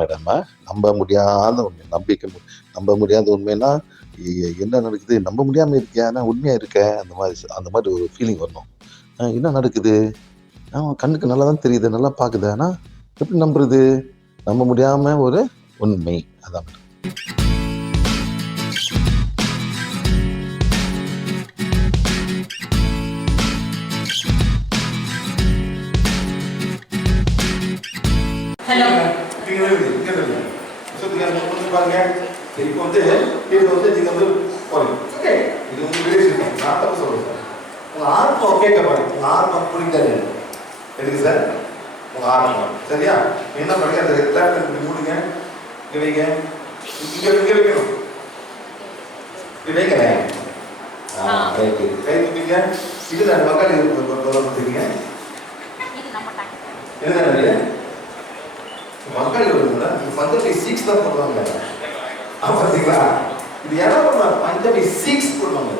Madam. நம்ப முடியாத உண்மை. நம்ப முடியாத உண்மைன்னா, என்ன நடக்குது? நம்ப முடியாம இருக்கியா? ஆனா உண்மையா இருக்க. அந்த மாரி ஒரு ஃபீலிங் வரணும். என்ன நடக்குது? கண்ணுக்கு நல்லா தான் தெரியுது. நல்லா பாக்குது. ஆனா எப்படி நம்புறது? நம்ப முடியாம ஒரு உண்மை. அதான் மேடம். ஹலோ. பாருங்க. இப்போ வந்து இது வந்து நீங்க வந்து ஓகே. இது வந்து ரிலேஷன். நான் தான் சொல்றேன் சார். உங்க ஆத்மா கேட்க பாருங்க. உங்க ஆத்மா புரிஞ்சாது. எதுக்கு சார்? உங்க ஆத்மா. சரியா? என்ன பண்ணுங்க? அந்த லெஃப்ட் ஹேண்ட் மூடுங்க. இங்க வைங்க. இங்க வைக்கணும். இங்க வைங்க. ரைட். கை தூக்கிங்க. இதுல மக்கள் தொடர்புங்க. என்ன மக்கள் பஞ்சாபி 6 தான் போடுவாங்க. பார்த்தீங்களா? இது என்ன பண்ணுவாங்க? பஞ்சாபி 6 போடுவாங்க.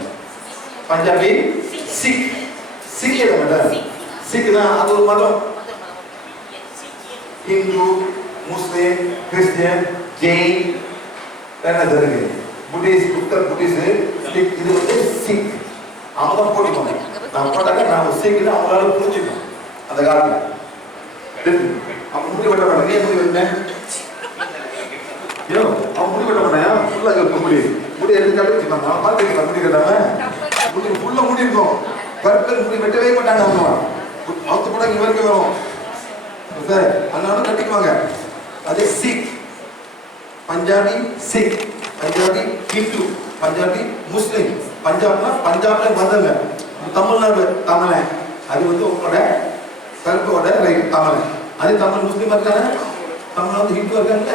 பஞ்சாபி 6 மேடம். சிக்னா அது ஒரு மதம். இந்து, முஸ்லிம், கிறிஸ்டியன், ஜெயின், என்ன இருக்கு? புத்திஸ்ட், உத்தர் புத்திஸ்ட், இது வந்து சிக். அவங்க தான் போட்டுக்கோங்க. நான் போட்டாக்க நான் சிக்னு அவங்களால புரிஞ்சுக்கணும் அந்த காலத்தில். அவன் முடி வெட்ட மாட்டாங்க. ஏன் முடி வெட்டேன்? அவன் முடி வெட்ட மாட்டாயா? ஃபுல்லாக இருக்கும் முடி எடுத்து கட்டிச்சுக்காங்க. அவன் பார்த்துக்கலாம் முடி கட்டாம முடி ஃபுல்லாக முடி இருக்கும். கருப்பர் முடி வெட்டவே மாட்டாங்க. அவங்க மவுத்து போட இங்கே வரைக்கும் வரும் சார். அதனால கட்டிக்குவாங்க. அதே சிக், பஞ்சாபி சிக், பஞ்சாபி ஹிந்து, பஞ்சாபி முஸ்லிம். பஞ்சாப்ல மதங்க. தமிழ்நாடு தமிழன். அது வந்து உங்களோட கருப்போட ரைட் தமிழன். அதே தமிழ் முஸ்லீம் இருக்காங்க. தமிழ் வந்து ஹிந்து இருக்காங்க.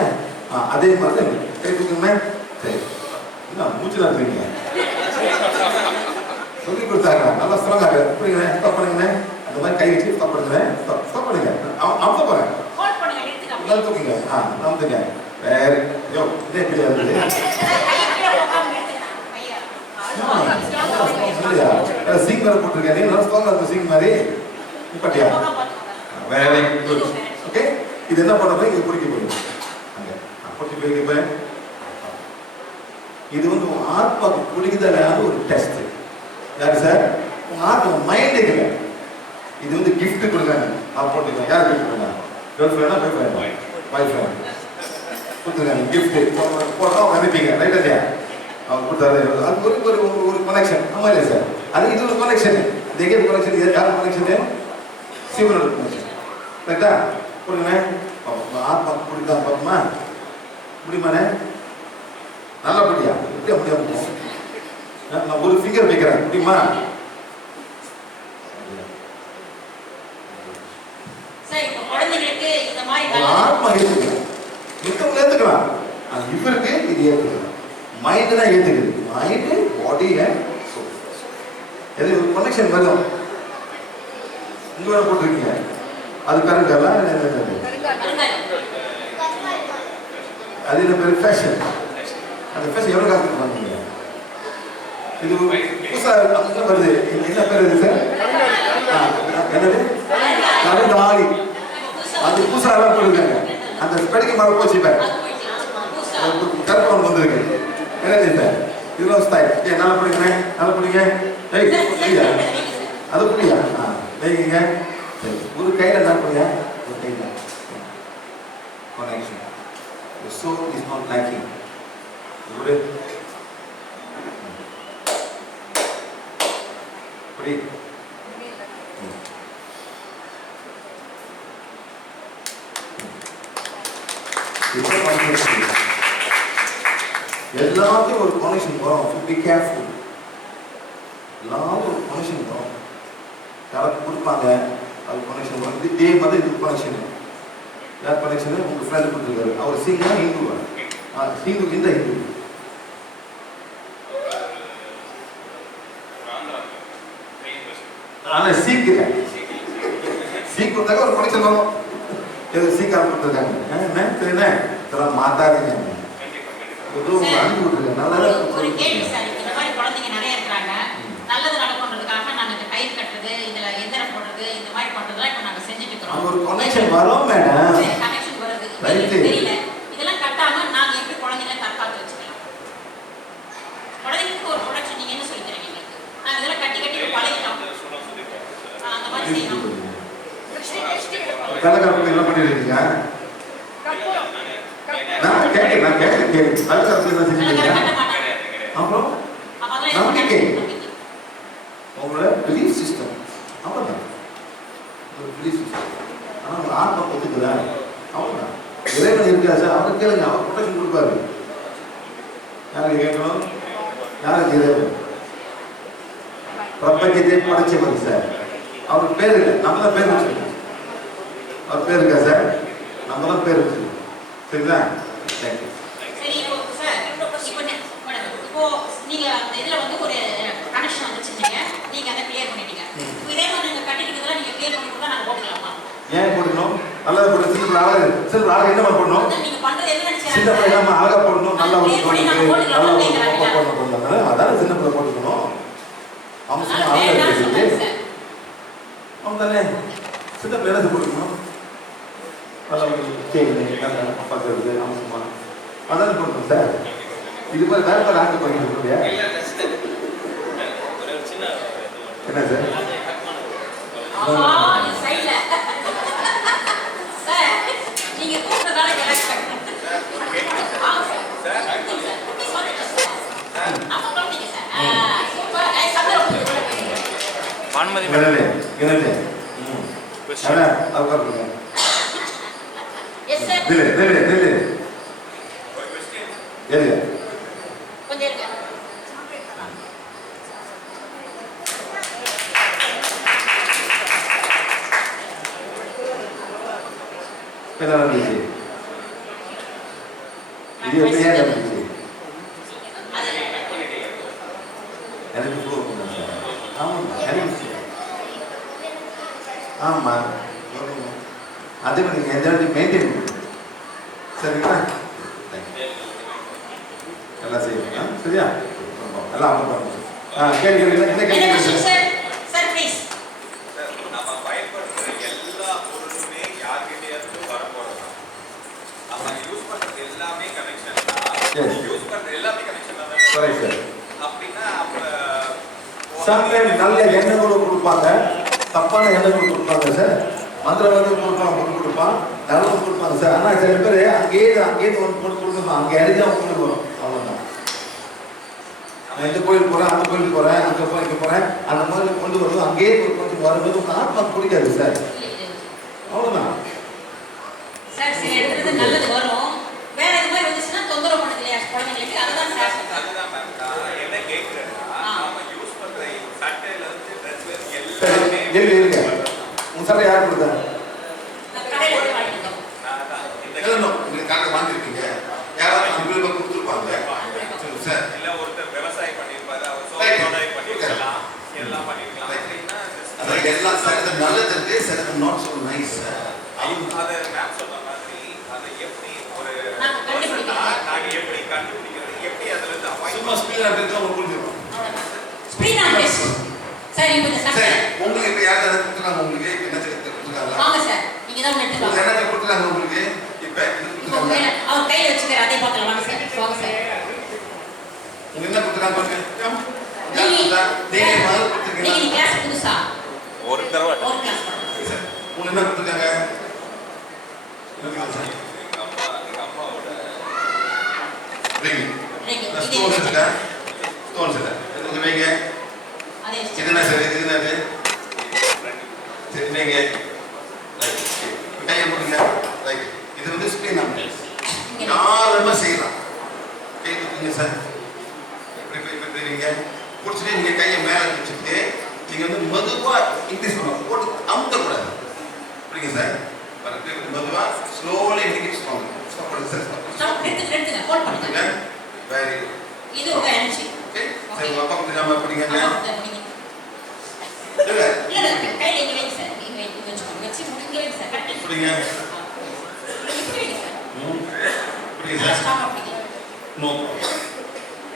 அதே மாதிரி தான் கை தூக்குங்க. சரி, என்ன மூச்சு நடத்துறீங்க? சொல்லி கொடுத்தாங்க. நல்லா சொல்லுங்க. புரியுங்க. ஸ்டாப் பண்ணுங்க. அந்த மாதிரி கை வச்சு ஸ்டாப் பண்ணுங்க. ஸ்டாப் பண்ணுங்க. அமுத்த போறேன். நல்லா தூக்குங்க. அமுத்துங்க. வேற இதே எப்படி இருந்தது? சிங் மேல போட்டிருக்கேன். நல்லா ஸ்ட்ராங்கா இருக்கும் சிங் மாதிரி. இப்பட்டியா? Very good. ஓகே. இது என்ன பண்ண போய் இது குடிக்க போறீங்க. குடிக்க போய் இது வந்து உங்க ஆத்மாக்கு குடிக்குதலான ஒரு டெஸ்ட். யாரு சார்? உங்க ஆத்மா மைண்ட் இல்ல. இது வந்து gift கொடுக்குறாங்க. போட்டுக்கலாம். யார் gift கொடுக்குறாங்க? கேர்ள் ஃப்ரெண்டா பாய் ஃப்ரெண்டா? பாய் ஃப்ரெண்ட். கொடுக்குறாங்க gift. போறா வந்துட்டீங்க. ரைட் இல்லையா? அவங்க கொடுத்தாரு. அது ஒரு கனெக்ஷன். ஆமா இல்ல சார்? அது இது ஒரு கனெக்ஷன். தேகே கனெக்ஷன். யார் கனெக்ஷன்? சிவனோட கனெக்ஷன். ரைட்டா? கொடுங்க. ஆத்மா குடிதான் பாப்போமா? முடியுமானே? நல்லா முடியா? எப்படியா முடியாம? நான் ஒரு ஃபிங்கர் வைக்கிறேன். முடியுமா? ஆத்மா ஏத்துக்கு. மித்தவங்க ஏத்துக்கலாம். இவருக்கு இது ஏத்துக்கலாம். மைண்ட் தான் ஏத்துக்குது. Mind, body and soul. எது ஒரு கனெக்ஷன் வரும். இங்க வேற போட்டுருக்கீங்க. அது கரெக்டா? அது என்ன பேரு? ஃபேஷன். அந்த ஃபேஷன் எவ்வளவு காசு வாங்குவீங்க? இது புதுசா அங்க வருது. என்ன பேர் இது சார்? என்னது? கருதாளி. அது புதுசா எல்லாம் போட்டுருக்காங்க. அந்த ஸ்பெடிக்கு மேல போச்சு. இப்ப கருப்பம் வந்திருக்கு. என்னது சார்? இதெல்லாம் ஸ்டைல். நல்லா படிங்க. நல்லா படிங்க. புரியா? அது புரியா? வைங்க. ஒரு கையில என்ன பண்ணுங்க? ஒரு கையில connection. The soul is not lacking. Good. Put எல்லாத்தையும் ஒரு கனெக்ஷன் வரும். Be careful. எல்லாரும் ஒரு கனெக்ஷன் வரும். யாருக்கு கொடுப்பாங்க அது கனெக்ஷன் வரும். இதே மாதிரி இது கனெக்ஷன். யார் கனெக்ஷன்? உங்க ஃப்ரெண்ட் கொடுத்துருக்காரு. அவர் சிங்கா ஹிந்துவா? ஹிந்து. இந்த ஹிந்து ஆனா சீக் இல்லை. சீக் கொடுத்தாக்க ஒரு கனெக்ஷன் வரும். சீக்கா கொடுத்துருக்காங்க. தெரியுமா? இதெல்லாம் மாத்தாதீங்க. அனுப்பி விட்டுருக்காங்க. நல்லா ஒரு கேள்வி சார். இந்த மாதிரி குழந்தைங்க நிறைய இருக்கிறாங்க. நல்லது நடக்கணுன்றதுக்காக நாங்க இந்த கயிறு கட்டுறது, இதுல எந்திரம் போடுறது, இந்த மாதிரி பண்றதெல்லாம் இப்ப நாங்க செஞ்சுட்டு இருக்கோம். ஒரு கனெக்ஷன் வரும் மேடம். கனெக்ஷன் வருது. தெரியல. வெள்ளக்கார பிள்ளை என்ன பண்ணிருக்கீங்க? நான் கேட்க வெள்ளக்கார பிள்ளை என்ன செஞ்சீங்க? அப்புறம் நம்பிக்கை, உங்களோட பிலீஃப் சிஸ்டம், அவ்வளோதான். ஒரு பிலீஃப் சிஸ்டம். ஆனால் உங்கள் ஆத்மா ஒத்துக்குதா? அவ்வளோதான். இறைவன் இருக்கா சார், அவரை கேளுங்க, அவர் ப்ரொடெக்ஷன் கொடுப்பாரு. யாரை கேட்கணும்? யாருக்கு இறைவன்? பிரபஞ்சத்தை படைச்சவர் சார். அவருக்கு பேர் இல்லை, நம்ம தான் பேர் வச்சிருக்கோம். அவர் பேர் இருக்கா சார்? நம்ம தான் பேர் வச்சிருக்கோம். சரிங்களா? தேங்க்யூ. சரி, இப்போ சார் இப்போ நீங்க அந்த இதுல வந்து ஒரு கனெக்ஷன் வந்துச்சுங்க, நீங்க அதை கிளியர் பண்ணிட்டீங்க. இதே மாதிரி நீங்க கட்டிக்கிட்டதெல்லாம் நீங்க கிளியர் பண்ணி கொடுத்தா நாங்க போட்டுக்கலாமா? ஏன் போடணும்? நல்லா போட்டு சின்ன ஆளு என்ன பண்ணணும்? நீங்க பண்றது என்ன நினைச்சீங்க? சின்ன பிள்ளை இல்லாம அழகா போடணும், நல்லா போடணும். அதான் சின்ன பிள்ளை போட்டுக்கணும். அவங்க சொன்ன அழகா இருக்குது. அவங்க தானே சின்ன பிள்ளை என்ன போட்டுக்கணும்? நல்லா கேட்குது, பார்க்கறது, அம்சமா அதான் போடணும் சார். இது மாதிரி வேற மாதிரி ஆக்கு பண்ணிட்டு இல்லையா? என்ன சார்? நீங்க கூப்பிட்டதால என்ன நடந்துச்சு? இது எப்படியா நடந்துச்சு? எனக்கு ஆமா, அதே மாதிரி நீங்க எந்த இடத்தையும் மெயின்டைன் பண்ணுங்க. சரிங்களா? எல்லாம் செய்யுங்க. சரியா? எல்லாம் அப்புறம் கேள்வி என்ன கேள்வி? Sir please. நம்ம பயன்படுத்துற எல்லா பொருளுமே யார்கிட்டயாவது வரப்போறோம். நம்ம யூஸ் பண்றது எல்லாமே கனெக்ஷன் தான். யூஸ் பண்ற எல்லாமே கனெக்ஷன் தான். சரி சார். அப்படின்னா அப்ப சம்டைம் நல்ல எண்ணெய்களும் கொடுப்பாங்க, தப்பான எண்ணெய்களும் கொடுப்பாங்க சார். மந்திரவாதம் கொடுப்பான், பொண்ணு கொடுப்பான், நல்லதும் கொடுப்பாங்க சார். ஆனால் சில பேர் அங்கேயே ஒன்று பொண்ணு கொடுக்கணும், அங்கே அடிச்சு அவங்க கொண்டு வரும். அவ்வளோதான். நான் இந்த கோயிலுக்கு போகிறேன், அந்த கோயிலுக்கு போகிறேன், அங்கே போகிறேன், இங்கே போகிறேன், அந்த மாதிரி கொண்டு வரும்போது அங்கேயே கொஞ்சம் வரும்போது உங்கள் ஆத்மாக்கு பிடிக்காது சார். அவ்வளோதான் சார். சில இடத்துல நல்லது வரும், வேற எது மாதிரி வந்துச்சுன்னா தொந்தரவு பண்ணுது இல்லையா குழந்தைங்களுக்கு? அதுதான் சார். அதுதான் மேம் நான் என்ன கேட்குறேன்னா, நம்ம யூஸ் பண்ற சட்டையில இருந்து ட்ரெஸ்ல இருந்து சரி. எல்லாமே இருங்க. உங்கள் சட்டை யார் கொடுத்தா? கடையில் போய் வாங்கிட்டோம். நீங்கள் காட்டை வாங்கியிருக்கீங்க, யாராவது உங்களுக்கு கொடுத்துருப்பாங்க சார். இல்ல ஒருத்தர் விவசாயம் பண்ணிருப்பாரு, அவர் சோதனை பண்ணிருக்கலாம், எல்லாம் பண்ணிருக்கலாம். அதாவது எல்லாம் சார் நல்லது இருக்கு sir, not so nice sir. அதை மேம் சொன்ன மாதிரி அதை எப்படி ஒரு கண்டுபிடிக்கலாம். நாங்க எப்படி கண்டுபிடிக்கிறது, எப்படி அதுல இருந்து சும்மா ஸ்பீடா பேச உங்களுக்கு புரிஞ்சிடும். ஸ்பீடா பேசு சார். இப்போ இந்த சட்டை உங்களுக்கு இப்ப யார் யாரும் கொடுத்துறாங்க? உங்களுக்கு என்ன கொடுத்துருக்காங்க? வாங்க சார், நீங்க தான் நெட்டுக்கலாம். என்ன கொடுத்துறாங்க உங்களுக்கு? இப்ப அவர் கையில வச்சுக்கிற அதே பார்க்கலாம். வாங்க சார், வாங்க சார். உங்களுக்கு என்ன கொடுத்துறாங்க பாருங்க. நீங்க கிளாஸ் புதுசா ஒரு தடவை ஒரு கிளாஸ் சார் உங்களுக்கு என்ன கொடுத்துருக்காங்க? எங்க அம்மாவோட ஸ்டோன்ஸ் இருக்கா? ஸ்டோன்ஸ் இல்லை. இது வைங்க. அதே இது என்ன சார்? இது என்னது? சரி வைங்க. கையை போடுங்க. ரைட். இது வந்து ஸ்க்ரீன் நம்பர். யாருமே செய்யலாம். கை கொடுங்க சார். இப்படி வைங்க. பிடிச்சிட்டு நீங்கள் கையை மேலே வச்சுட்டு நீங்கள் வந்து மெதுவாக இன்க்ரீஸ் பண்ணணும். போட்டு அமுத்தக்கூடாது. புரியுங்க சார்? மெதுவாக ஸ்லோலி இன்க்ரீஸ் பண்ணணும். ஸ்டாப் பண்ணுங்க சார். ஸ்டாப் எடுத்துங்க ஹோல்ட் பண்ணுங்க. Very good. இது உங்க எனர்ஜி. ஓகே. சரி உங்க அப்பா கொஞ்சம் நாம படிங்க. இல்ல கையில இங்க வைங்க சார். இங்க வச்சுக்கோங்க. வச்சு முடிங்க வைங்க சார். கரெக்ட். புரியுங்க. இப்படி வைங்க சார். புரியுங்க சார். ஸ்டாப் பண்ணுங்க. நோ.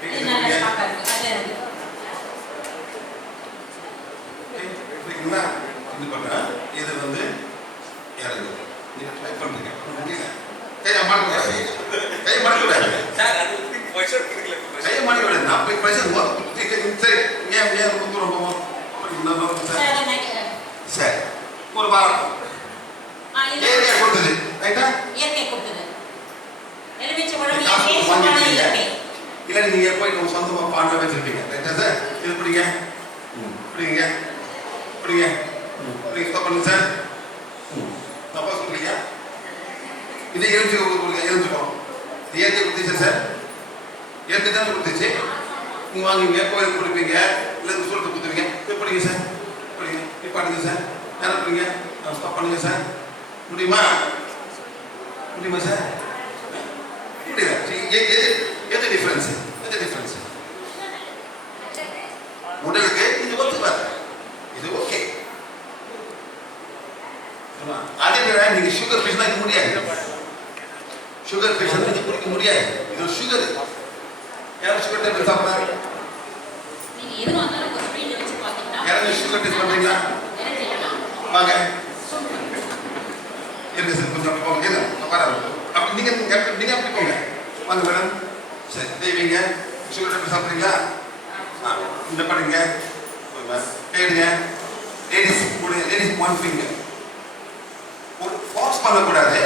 இது நல்லா ஸ்டாப் ஆகுது. அதே இருக்கு. புரியுங்களா? இது பண்ணா இது வந்து யாருக்கு நீங்க ட்ரை பண்றீங்க. புரியுங்க. கையை மாட்டக்கூடாது. கையை மாட்டக்கூடாது. சார் அது ப்ரெஷர் கொடுக்கல. கையை மாட்டக்கூடாது. நான் போய் ப்ரெஷர் சரி ஏன் ரொம்ப சார் ஒரு வாரம் வாங்கிருக்கீங்க. இல்லை நீங்கள் போய் உங்கள் சொந்தமாக பானை வச்சுருப்பீங்க. ரைட்டா சார்? இது பிடிங்க. பிடிங்க. பிடிங்க. பிடிங்க. ஸ்டாப் பண்ணுங்க சார். தப்பா சொல்றீங்க. இதை எழுச்சி கொடுங்க. எழுச்சிக்கணும். இது ஏற்றி கொடுத்துச்சு சார். ஏற்றி தானே கொடுத்துச்சு. நீங்கள் வாங்குவீங்க, கோயிலுக்கு கொடுப்பீங்க, இல்லை சொல்லிட்டு கொடுத்துருவீங்க. இது பிடிங்க சார். பிடிங்க. இப்போ பண்ணுங்க சார். நேரம் பிடிங்க. ஸ்டாப் பண்ணுங்க சார். முடியுமா? முடியுமா சார்? முடியல. எது டிஃபரன்ஸ்? எது டிஃபரன்ஸ்? உடலுக்கு இது ஒத்துக்காது. இது ஓகே. அதே மாதிரி நீங்க சுகர் பேஷண்ட் இது முடியாது. சுகர் பேஷண்ட் இது குடிக்க முடியாது. இது சுகர். யாரும் சுகர் டேப்லெட் சாப்பிடுறாங்க? நீங்க எது வந்தாலும் ஒரு ஸ்கிரீன் வச்சு பாத்தீங்கன்னா யாரும் சுகர் டெஸ்ட் பண்றீங்களா? வாங்க. என்ன சார் கொஞ்சம் அப்படி போங்க. இல்லை வராது. அப்படி நீங்க அப்படி போங்க. வாங்க மேடம். சரி தேவிங்க சுகர் டேப்லெட் சாப்பிட்றீங்களா? இந்த பண்ணுங்க. கேடுங்க. லேடிஸ் கூட லேடிஸ் ஒன் ஃபிங்கர். ஒரு ஃபாக்ஸ் பண்ணக்கூடாது.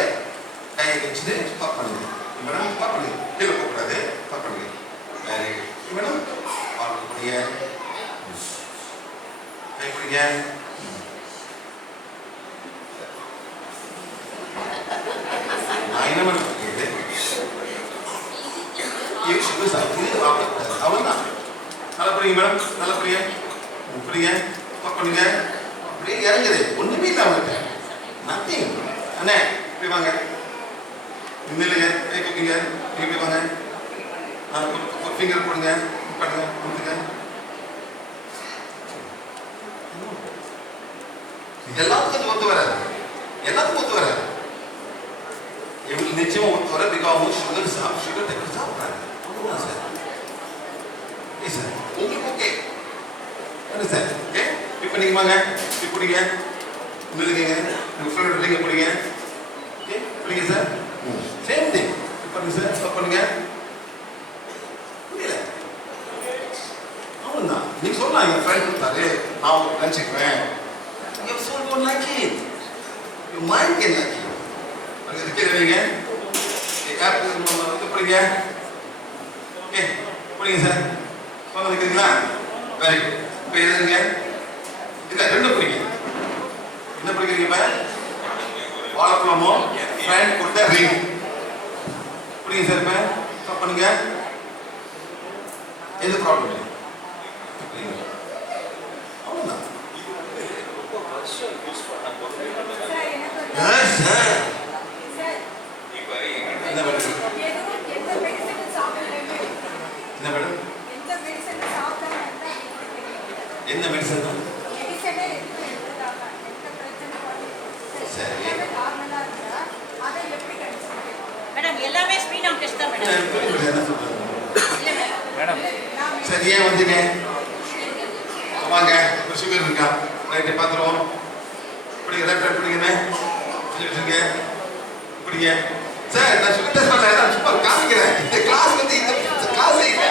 கையை வச்சுட்டு ஸ்டாப் பண்ணுங்க. மேடம் ஸ்டாப் பண்ணுங்க. கீழே போகக்கூடாது. ஸ்டாப் பண்ணுங்க. Very good madam. பால் குடிங்க. கை குடிங்க. நான் என்ன மேடம் கேட்குது? சுகர் சாப்பிட்டு அவ்வளோதான். நல்லா புரியுங்க மேடம். நல்லா புரியுங்க. புரியுங்க. ஸ்டாப் பண்ணுங்க. அப்படியே இறங்குது. ஒன்றுமே இல்லை அவங்ககிட்ட. நத்திங். அண்ணே இப்படி வாங்க. நில்லுங்க. கை தூக்கிங்க. நீங்கள் இப்படி வாங்க. ஒரு ஃபிங்கர் போடுங்க. பண்ணுங்க. கொடுத்துங்க. எல்லாத்துக்கும் அது ஒத்து வராது. எல்லாத்துக்கும் ஒத்து வராது. இவங்களுக்கு நிச்சயமா ஒத்து வர. பிகாஸ் சுகர் டேப்லெட் சாப்பிட்றாங்க. அவ்வளோதான் சார். Okay sir. உங்களுக்கு ஓகே என்ன சார்? ஓகே. இப்போ நீங்கள் வாங்க. இப்படி பிடிங்க. நில்லுங்க. உங்கள் ஃப்ரெண்ட் இல்லைங்க பிடிங்க. ஓகே பிடிங்க சார். Same thing. பண்ணுங்க சார். ஸ்டாப் பண்ணுங்க. புரியல. அவ்வளோதான். நீங்கள் சொல்லலாம் எங்கள் ஃப்ரெண்ட் கொடுத்தாரு நான் உங்களுக்கு நினச்சிக்குவேன். Your soul won't like it. Your mind can like it. அங்கே இதுக்கே வைங்க. ஆப் பிடிங்க. ஓகே பிடிங்க சார். சொன்ன வைக்கிறீங்களா? Very good. இப்போ எழுதுங்க. இல்லை ரெண்டும் பிடிங்க. என்ன பிடிக்கிறீங்க இப்போ? வாழைப்பழமோ ஃப்ரெண்ட் கொடுத்த ரிங் பிடிங்க சார். இப்போ ஸ்டாப் பண்ணுங்க. எந்த ப்ராப்ளம் இல்லை. அவ்வளோதான். என்ன மேடம்? என்ன மேடம்? என்ன மெடிசன் தான்? சரி மேடம் எல்லாமே ஸ்கிரீன் ஆன் டெஸ்ட் தான் மேடம். என்ன சொல்றது? இல்ல மேடம். சரி ஏன் வந்தீங்க? வாங்க. இப்போ சுகர் இருக்கா? ரைட்டு பார்த்துருவோம். பிடிங்க. ரைட் பிடிங்க. பிடிங்க. பிடிங்க. சார் நான் சுகர் டெஸ்ட் பண்ணல. நான் சும்மா காமிக்கிறேன். இந்த கிளாஸ் வந்து இந்த கிளாஸ் இல்லை.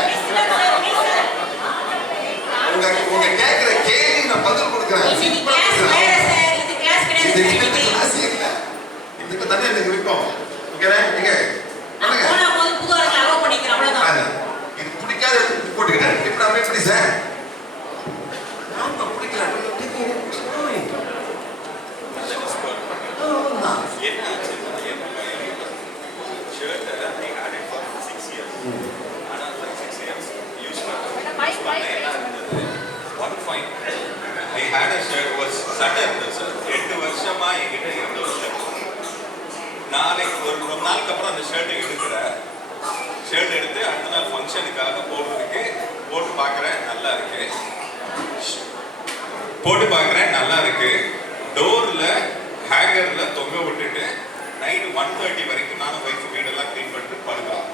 உங்க கேட்குற கேள்வி நான் பதில் கொடுக்குறேன். இது கிளாஸ் வேற சார். இது கிளாஸ் கிடையாது. இந்த கிளாஸ் இல்லை. இதுக்கு தனியாக எனக்கு இருக்கும். ஓகேண்ணே? நீங்க பண்ணுங்க. போனா போது புது வரல அலோவ் பண்ணிக்கிறேன் அவ்வளவுதான். இது பிடிக்காத போட்டுக்கிட்டேன். எப்படி அப்படியே எப்படி சார்? நான் பிடிக்கல. I had a shirt was sudden sir. 8 வருஷமா என்கிட்ட இருந்த ஒரு ஷர்ட். நாளைக்கு ஒரு நாளுக்கு அப்புறம் அந்த ஷர்ட் எடுக்கிறேன். ஷர்ட் எடுத்து அடுத்த நாள் ஃபங்க்ஷனுக்காக போடுறதுக்கு போட்டு பார்க்குறேன். நல்லா இருக்கு. போட்டு பார்க்குறேன். நல்லா இருக்கு. டோரில் ஹேங்கரில் தொங்க விட்டுட்டு நைட்டு 1:30 வரைக்கும் நானும் ஒய்ஃப் வீடெல்லாம் க்ளீன் பண்ணிட்டு படுக்கலாம்.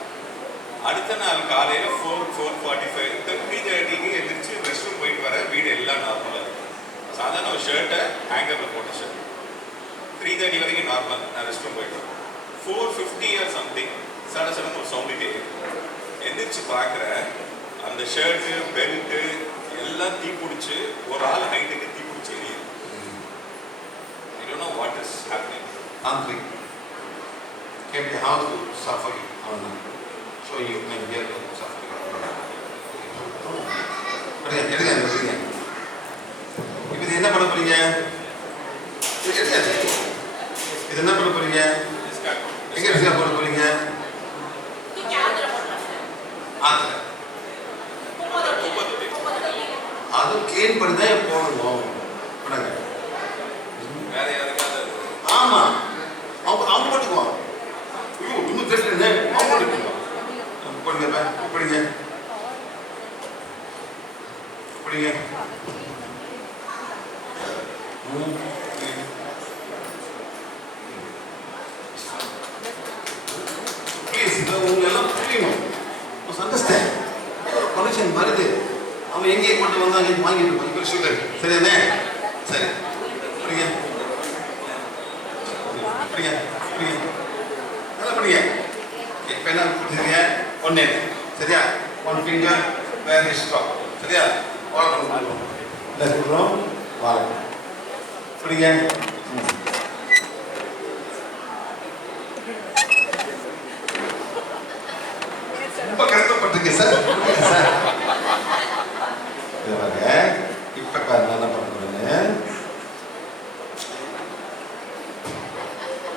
அடுத்த நாள் காலையில் 4:45 3:30க்கு எழுந்திரிச்சு ரெஸ்ட் ரூம் போயிட்டு வர வீடு எல்லாம் நார்மலாக இருக்கும். சாதாரண ஒரு ஷர்ட்டை ஹேங்கரில் போட்ட ஷர்ட் 3:30 வரைக்கும் நார்மல். நான் ரெஸ்ட் ரூம் போயிட்டு வரேன். 4:50 ஆர் சம்திங் சடசடன் ஒரு சவுண்டு எந்திரிச்சு பார்க்குறேன். அந்த ஷர்ட்டு பெல்ட்டு எல்லாம் தீப்பிடிச்சு ஒரு ஆள் ஹைட்டுக்கு தீப்பிடிச்சு எரியுது. I don't know what is happening. Tantric came to the house to suffer. So எடுங்க. இப்போ இது என்ன பண்ண போறீங்க? இது என்ன பண்ண போறீங்க? எங்க ரிசா போட போறீங்க? ஆத்துல. அது கிளீன் பண்ணி தான் போடணும். வேற யாருக்காவது ஆமா, அவங்க போட்டுக்குவோம். ஐயோ இன்னும் தெரியல, அவங்க போட்டுக்குவோம். போடுங்க, போடுங்க. ப்ளீஸ், உங்களுக்கு எல்லாம் புரியணும். அண்டர்ஸ்டாண்ட். கனெக்ஷன் வருது. அவன் எங்கே கொண்டு வந்தா அங்கே வாங்கிட்டு போய் சுகர். சரியானே? சரி. புரியுங்க. நல்லா புரியுங்க. இப்போ என்ன புரிஞ்சுங்க? ஒன்று சரியா? 1 finger where is stop. சரியா? வாழ பண்ணுவோம். என்ன சொல்கிறோம்? வாழ. புரியுங்க. ரொம்ப கஷ்டப்பட்டிருக்கேன் சார். இப்ப பாருங்க என்ன பண்ணுறேன்னு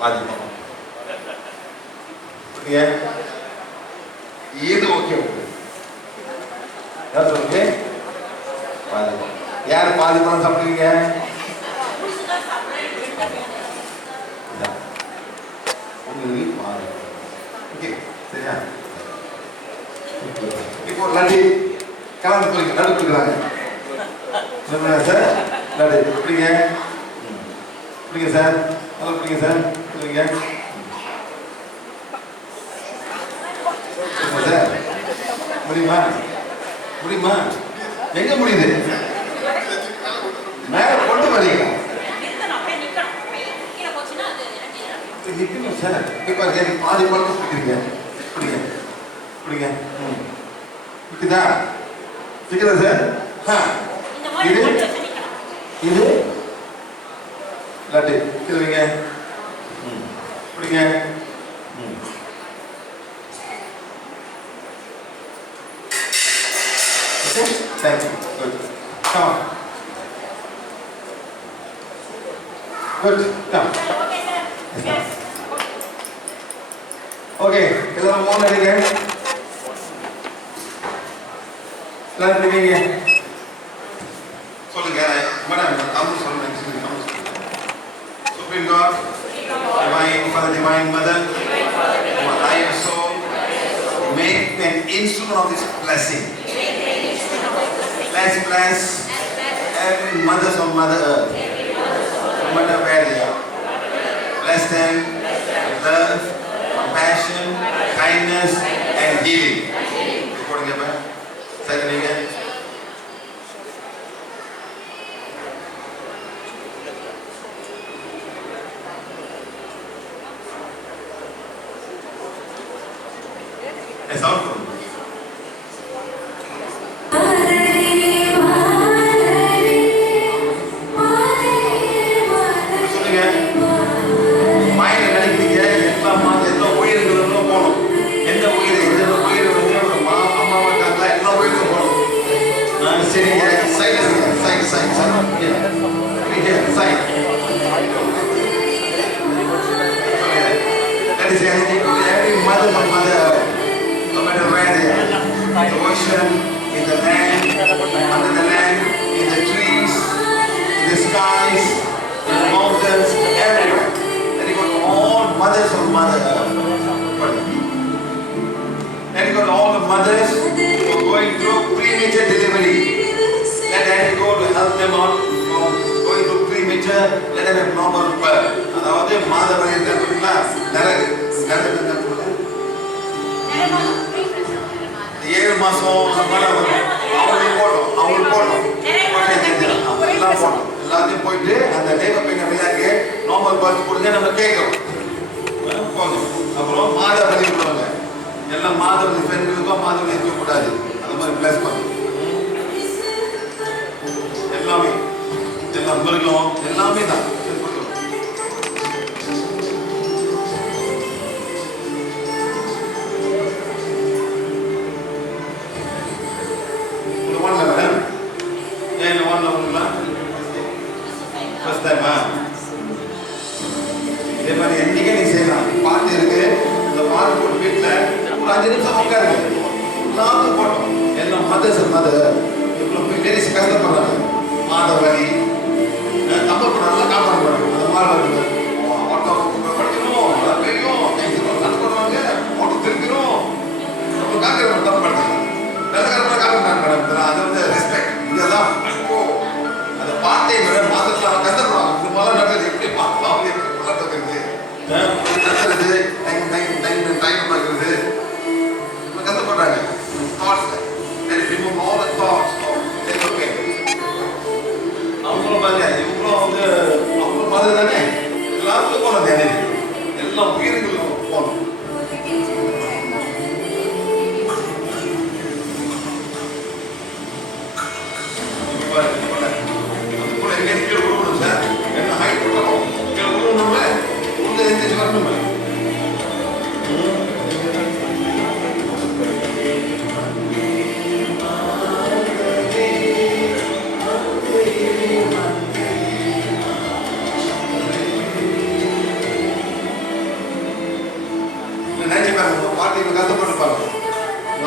பாதிப்போம். இது ஓகே யார் சொல்லுங்க? பாதிப்போம். யார் பாதிப்பம் சாப்பிடுவீங்க? உங்களுக்கு பாதிப்போம். ஓகே சரியா? இப்போ லட்டு கலந்து போய் லட்டு கொடுக்குறாங்க. சொல்லுங்க சார். லட்டு பிடிங்க சார். நல்லா பிடிங்க சார். சொல்லுங்க சார். முடியுமா? எங்க முடியுது? மேல கொண்டு வரீங்க. நிக்கணும் சார். இப்ப பாதி பழக்கம் பிடிக்கிறீங்க. பிடிங்க. இருக்குதா? இருக்குதா சார்? இது லட்டு கிளவிங்க. பிடிங்க. Thank you. Good. Come on. Good. Come. Okay. எல்லாரும் மோன் அடிங்க. எல்லாரும் பிடிங்க. சொல்லுங்க மேடம். தமிழ் சொல்லுங்க. Supreme God, Divine Father, Divine Mother, I also make an instrument of this blessing. Let's bless every mothers of Mother Earth, no matter where they are. Bless them with love, compassion, kindness, and healing. Reporting about second again. It's out. That is every mother, no matter where they are, in the ocean, in the land, under the land, in the trees, in the skies, in the mountains, everywhere. Then you got all mothers of Mother Earth. Then you got all the mothers who are going through premature delivery. Let them go to help them out from going through premature. Let them have normal birth. அதாவது மாதவரை என்ன நரகு 7 மாசம் அவங்களுக்கு போட்டோம் எல்லாத்தையும் போயிட்டு அந்த தேவப்பெண்ண விழாக்கு normal birth கொடுங்க நம்ம கேட்கிறோம். போதும். அப்புறம் மாதவரை விடுவாங்க. எல்லாம் மாதவரை பெண்களுக்கும் மாதவரை இருக்கக்கூடாது. அது மாதிரி பிளஸ் பண்ணும். எல்லாமே எல்லாம் மிருகம் எல்லாமே தான். எல்லாரும் போட்டோம். எல்லாம் மதர்ஸ் மதர் இவ்வளோ லேடிஸ் கஷ்டப்படுறாங்க. மாதவரி தமிழ் கூட நல்லா காப்பாற்றுறாங்க. அந்த மாதிரி படிக்கணும், தெரியும், கஷ்ட பண்ணுவாங்க, போட்டு தெரிஞ்சிடும். நம்ம காக்கிறவங்க தப்பு படுத்துக்கலாம். வெள்ளக்காரமாக காக்கிறாங்க மேடம். அது வந்து ரெஸ்பெக்ட். இதெல்லாம் அன்போ அதை பார்த்தே விட மாதத்தில் அவன் கஷ்டப்படுவாங்க. இந்த மாதிரி நடந்தது எப்படி பார்க்கலாம், அவங்க எப்படி பார்த்துக்கிறது, கத்துறது, டைம் பார்க்கறது, கஷ்டப்படுறாங்க. Thoughts remove all the thoughts. Okay, அவங்களும் பாருங்க, இவங்களும் வந்து அவங்க மாதிரி தானே எல்லாத்துக்கும் போனோம். தியானம் எல்லா உயிர்களும் போகணும்.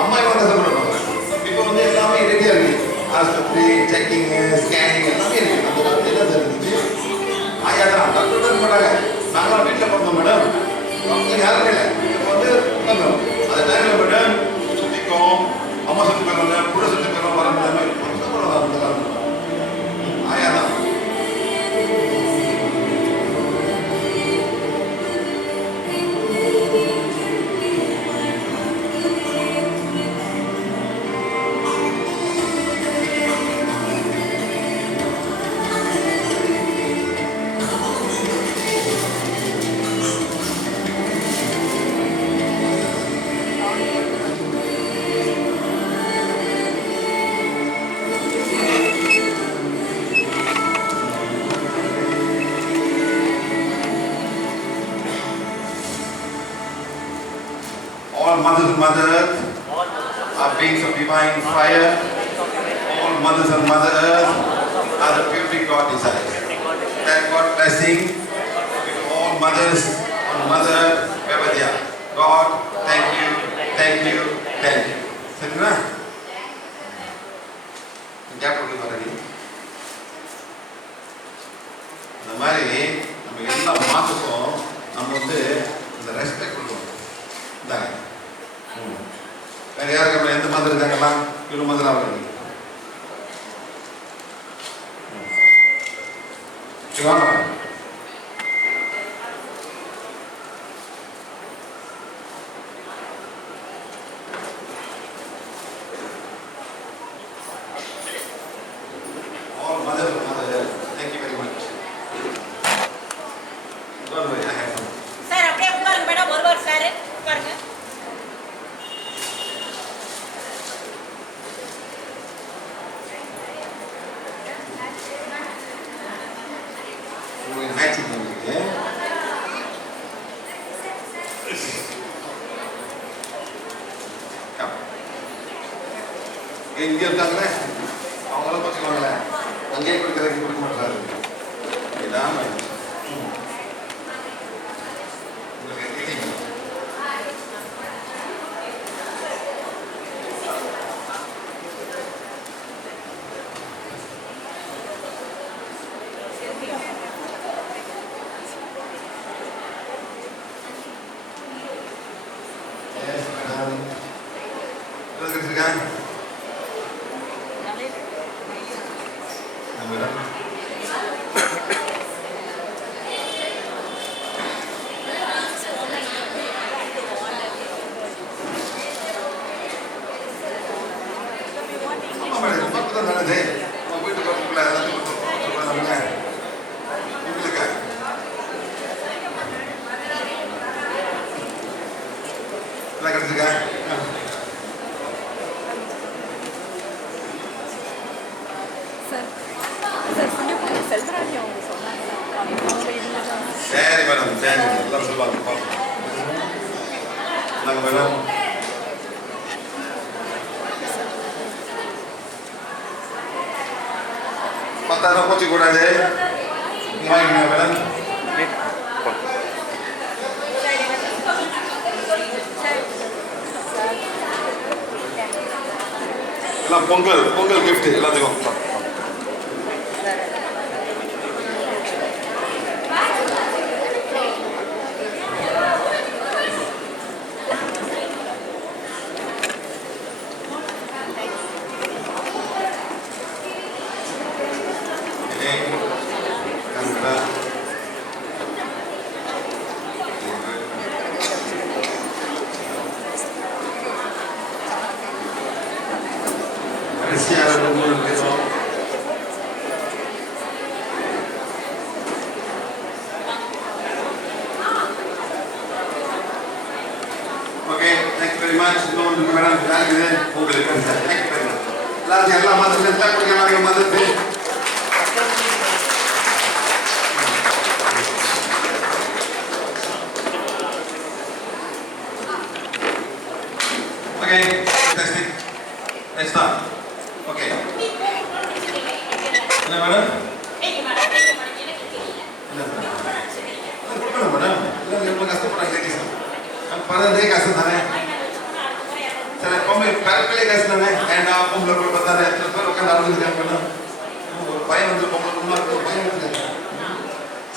அம்மா இவங்க கஷ்டப்படுவாங்க. இப்போ வந்து எல்லாமே ரெடியாக இருக்கு. ஆஸ்பத்திரி செக்கிங் ஸ்கேனிங் எல்லாமே இருக்கு. அந்த காலத்தில் என்ன சார் இருந்துச்சு? ஆயா தான் டாக்டர் தான் மாட்டாங்க. நாங்களாம் வீட்டில் பார்த்தோம் மேடம். டாக்டர் யாருமே இல்லை. இப்போ வந்து உட்காந்தோம். அந்த டைமில் மேடம் சுற்றிக்கும், அம்மா சுற்றி போயிடுவாங்க, கூட சுற்றி போயிடுவோம், வர முடியாமல் கஷ்டப்படுவாங்க. அந்த காலத்தில் ஆயா தான். All mothers and mothers are beings of divine fire. All mothers and mothers are the purity God desires. That God blessing with all mothers and mother Vivadya. God, thank you, thank you, thank you. சரிங்களா? Gap விட்டு வரடி. இந்த மாதிரி நம்ம எல்லா மாதத்துக்கும் நம்ம வந்து இந்த respect கொடுக்கணும். இந்தாங்க. வேற யாருக்கு எந்த மாதிரி இருக்காங்கலாம் இவ்வளோ மாதிரி ஆகுது. All mother, thank you very much. Don't worry, I have some. Sir அப்படியே உட்காருங்க மேடம். ஒருவர் சார் உட்காருங்க. இங்கே இருக்காங்களே அவங்களாம் பார்த்துக்குவாங்களே. அங்கேயே கொடுக்குறதுக்கு கொடுக்க மாட்டாரு. இதான் சரி மேடம், சரி எல்லாம் சொல்லுவாங்க. மேடம் பத்தாயிரம் போச்சு கூடாது. வாங்கிக்கோங்க மேடம். எல்லாம் பொங்கல் gift எல்லாத்துக்கும். Okay, thank you very much. இன்னொன்று மேடம் இருக்குது உங்களுக்கு. Thank you very much. எல்லாரும் மாதிரி ஸ்டார்ட் பண்ணிக்கலாம் மாதிரி. Okay, fantastic. Let's start. Okay. என்ன மேடம்? மேடம் இல்லை எவ்வளோ கஷ்டப்படுறாங்க லேடிஸ் பரதே கஷ்டம் தானே சரி பொம்பளை பரப்பிலே கஷ்டம் தானே ஏண்டா பொம்பளை போய் பார்த்தாரு எத்தனை பேர் உட்காந்து அறுபது மேடம் ஒரு பயம் வந்து பொம்பளை முன்னாடி ஒரு பயம் வந்து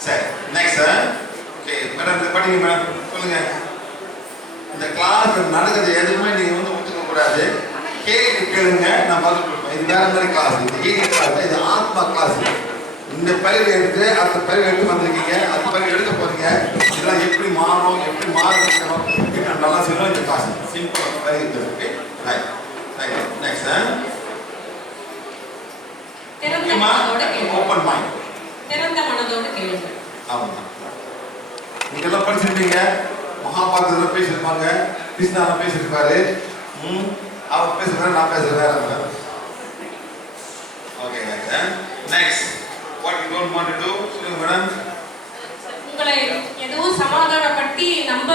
சரி நெக்ஸ்ட் ஓகே மேடம் இதை படிங்க மேடம் சொல்லுங்க இந்த கிளாஸ் நடக்கிறது எதுவுமே நீங்கள் வந்து ஒத்துக்க கூடாது கேள்வி கேளுங்க நான் பதில் கொடுப்பேன் இது வேற மாதிரி கிளாஸ் இது ஈகி கிளாஸ் இது ஆத்மா கிளாஸ் இந்த பயிர் எடுத்து அந்த பயிர் எடுத்து வந்திருக்கீங்க அந்த பயிர் எடுக்க போறீங்க இதெல்லாம் எப்படி மாறணும் எப்படி மாறணும் நல்லா சொல்லுவோம் இந்த கிளாஸ் சிம்பிள் பயிர் இருக்கு right right next open mind திறந்த மனதோடு கேளுங்கள். ஆமாம் நீங்கெல்லாம் படிச்சிருப்பீங்க மகாபாரதத்தில் பேசியிருப்பாங்க கிருஷ்ணாவை பேசியிருப்பாரு அவர் பேசுகிறார் நான் பேசுகிறேன் okay next what you don't want to to சொல்லுங்க மேடம் உங்களை எதுவும் சமாதானப்படுத்தி நம்ப